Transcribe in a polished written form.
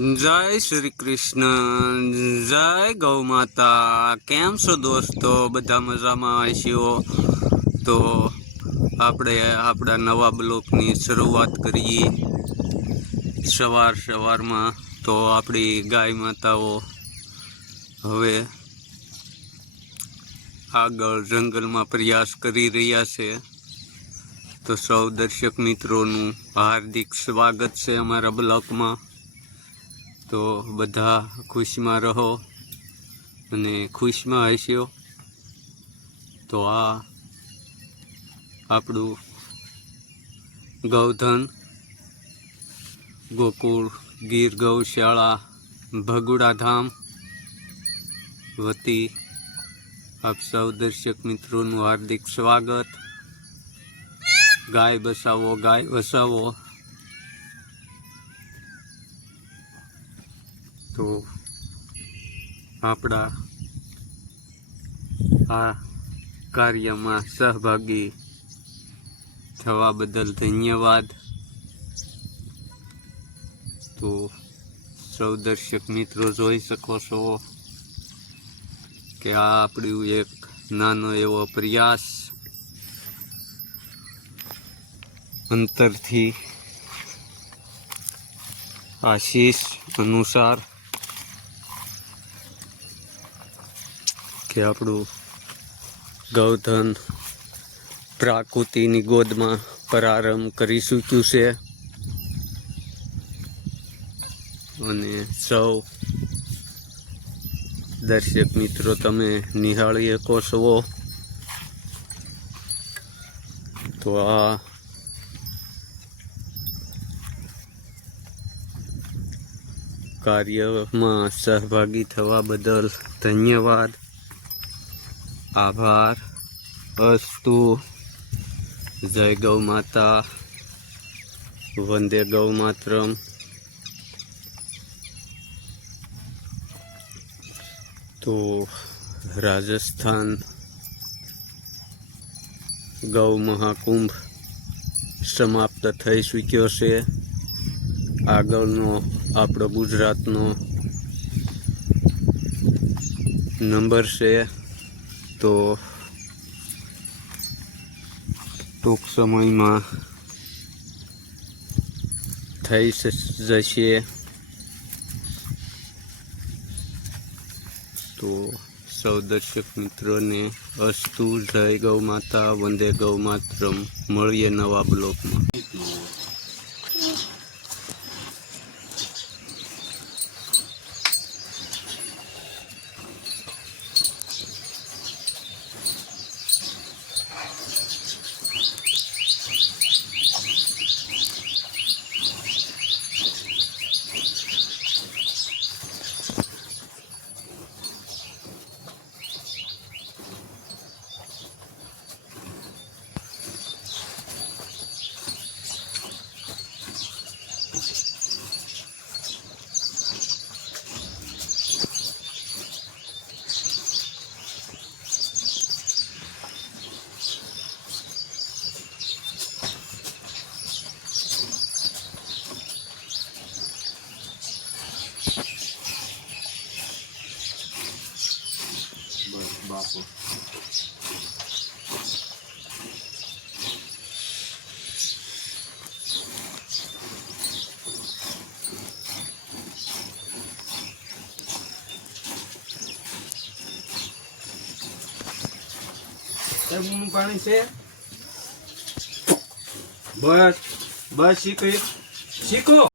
जय श्री कृष्ण। जय गौ माता। केम छो दोस्तों? बधा मजामां हशो? तो આપણે આપણા નવા બ્લોકની શરૂઆત કરીએ સવારમાં। તો આપણી ગાય માતાઓ હવે આગળ જંગલમાં પ્રયાસ કરી રહ્યા છે। તો સૌ દર્શક મિત્રોનું હાર્દિક સ્વાગત છે અમારા બ્લોકમાં। તો બધા ખુશમાં રહો અને ખુશમાં હશો। તો આ આપણું ગૌધન ગોકુળ ગીર ગૌશાળા ભગુડા ધામ વતી આપ સૌ દર્શક મિત્રોનું હાર્દિક સ્વાગત। ગાય બસાવો, ગાય વસાવો। તો આપણા આ કાર્યમાં સહભાગી થવા બદલ ધન્યવાદ। તો સૌ દર્શક મિત્રો જોઈ શકો છો કે આ આપણું એક નાનો એવો પ્રયાસ અંતરથી આશીષ અનુસાર કે આપણું ગૌધન પ્રાકૃતિની ગોદમાં પ્રારંભ કરી ચૂક્યું છે અને સૌ દર્શક મિત્રો તમે નિહાળી શકો છો। તો આ કાર્યમાં સહભાગી થવા બદલ ધન્યવાદ, આભાર, અસ્તુ। जय गौ माता, वंदे गौ मातरम। तो राजस्थान गौ महाकुंभ समाप्त थई चूक्यो छे। आगळनो आपणो गुजरातनो नंबर छे। तो टूंक समय में थई जशे। तो सौ दर्शक मित्रों ने अस्तु। जय गौ माता, वंदे गौ मातरम। मळीए नवा ब्लॉक में। बापू पानी से बस बस सीखो सीखो।